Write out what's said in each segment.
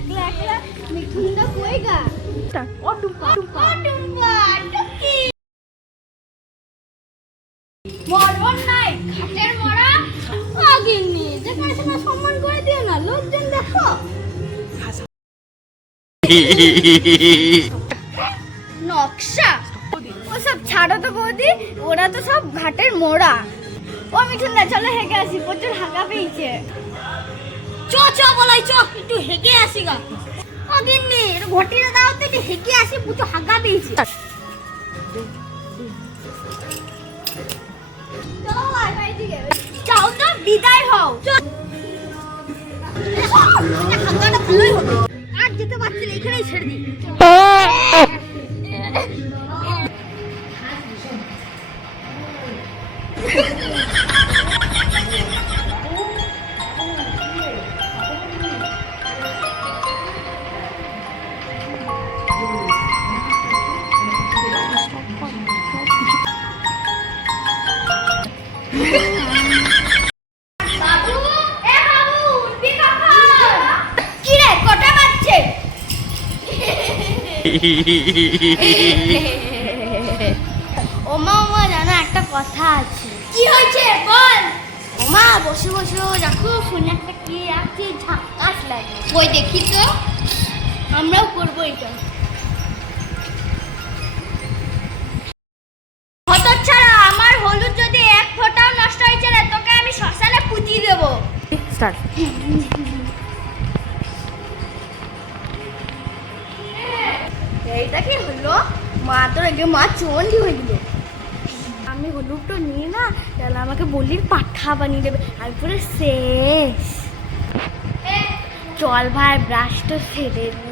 করতেছে একলা একলা মিঠুনদা কই গা? ও টুম্পা টুম্পা টুম্পা টুকি। মরণ নাই খাটের মরা। আগিনি যেখানে সেখানে সম্মান করে দিও না লোকজন দেখো। নকশা। ওসব ছাড়ো তো বৌদি ওরা তো সব ঘাটের মোড়া ও মিঠুন না চলো হেগে আসি প্রচুর হাঁকা পেয়েছে। চ চ বলাই চ। একটু হেগে আসি গা। ও গিন্নি ঘটিটা দাও তো একটু হেগে আসি প্রচুর হাঁকা পেয়েছে। যাও তো বিদায় হও। ভালোই হলো। আর যেতে পারছি এখানেই ছেড়ে দিই। ওমা ওমা জানো একটা কথা আছে। কি হয়েছে? বল। ওমা বসে বসে দেখো ফোনে একটা কি আছে ঝাক্কাস লাগে। ওই দেখি তো? আমরাও করব এটা। পুঁতি দেবো। স্টার্ট। এইটা কি হলো মা তোর আগে মা চন্ডি হয়ে দিল আমি হলুদটা নিয়ে না তাহলে আমাকে বলির পাঠা বানিয়ে দেবে। আমি পুরো শেষ। চল ভাই ব্রাশটা সেরে নি।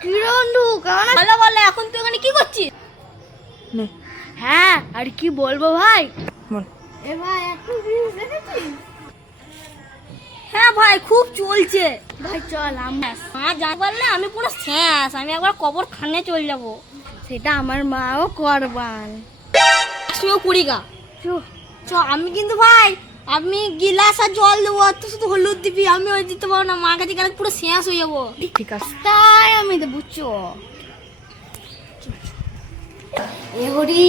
কি কেমন ভালো বলে এখন তুই এখানে কি করছিস? নে হ্যাঁ আর কি বলব ভাই? বল। এ ভাই এখন ভিউজ দেখেছিস হ্যাঁ ভাই খুব চলছে। ভাই চল আমরা মা যা বললে আমি পুরো শেষ। আমি একবার কবর খানে চলে যাব। সেটা আমার মাও করবান একশো কুড়ি গা। চ আমি কিন্তু ভাই আমি গিলাস আর জল দেবো আর তুই শুধু হলুদ দিবি আমি ওই দিতে পারব না। মার কাছে গেলে পুরো শেষ হয়ে যাব। ঠিক আছে। তাই আমি তো বুঝছ এ হরি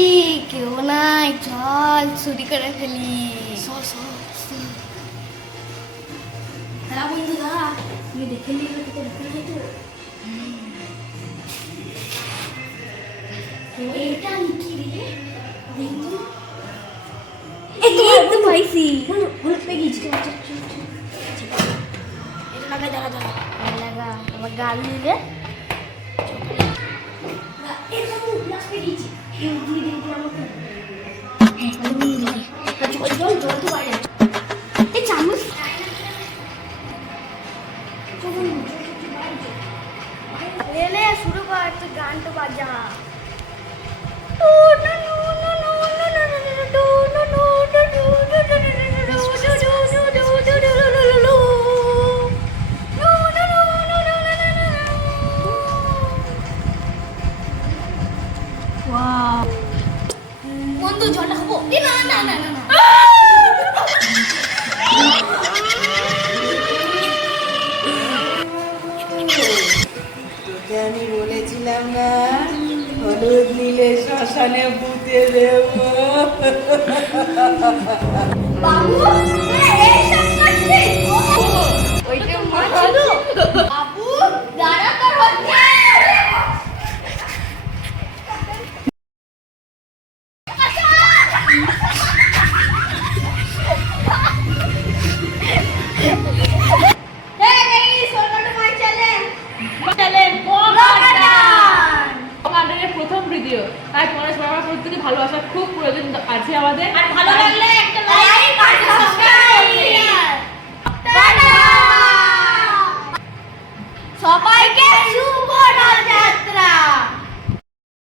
কেউ নাই চল চুরি করে ফেলি। হ্যাঁ বন্ধু দাঁড়া তুমি দেখে নিয়ে তো দেখে তো। এইটা কি রে এই তো পাইছি। হলুদ হলুদ পেয়ে গেছি এটা লাগাই দাঁড়া দাঁড়া লাগা আমার গাল দিলে। জল জল জল তো বাইরে হলুদ নীলে শ্মশানে পুঁতে দেব। আছে আমাদের। আর ভালো লাগলে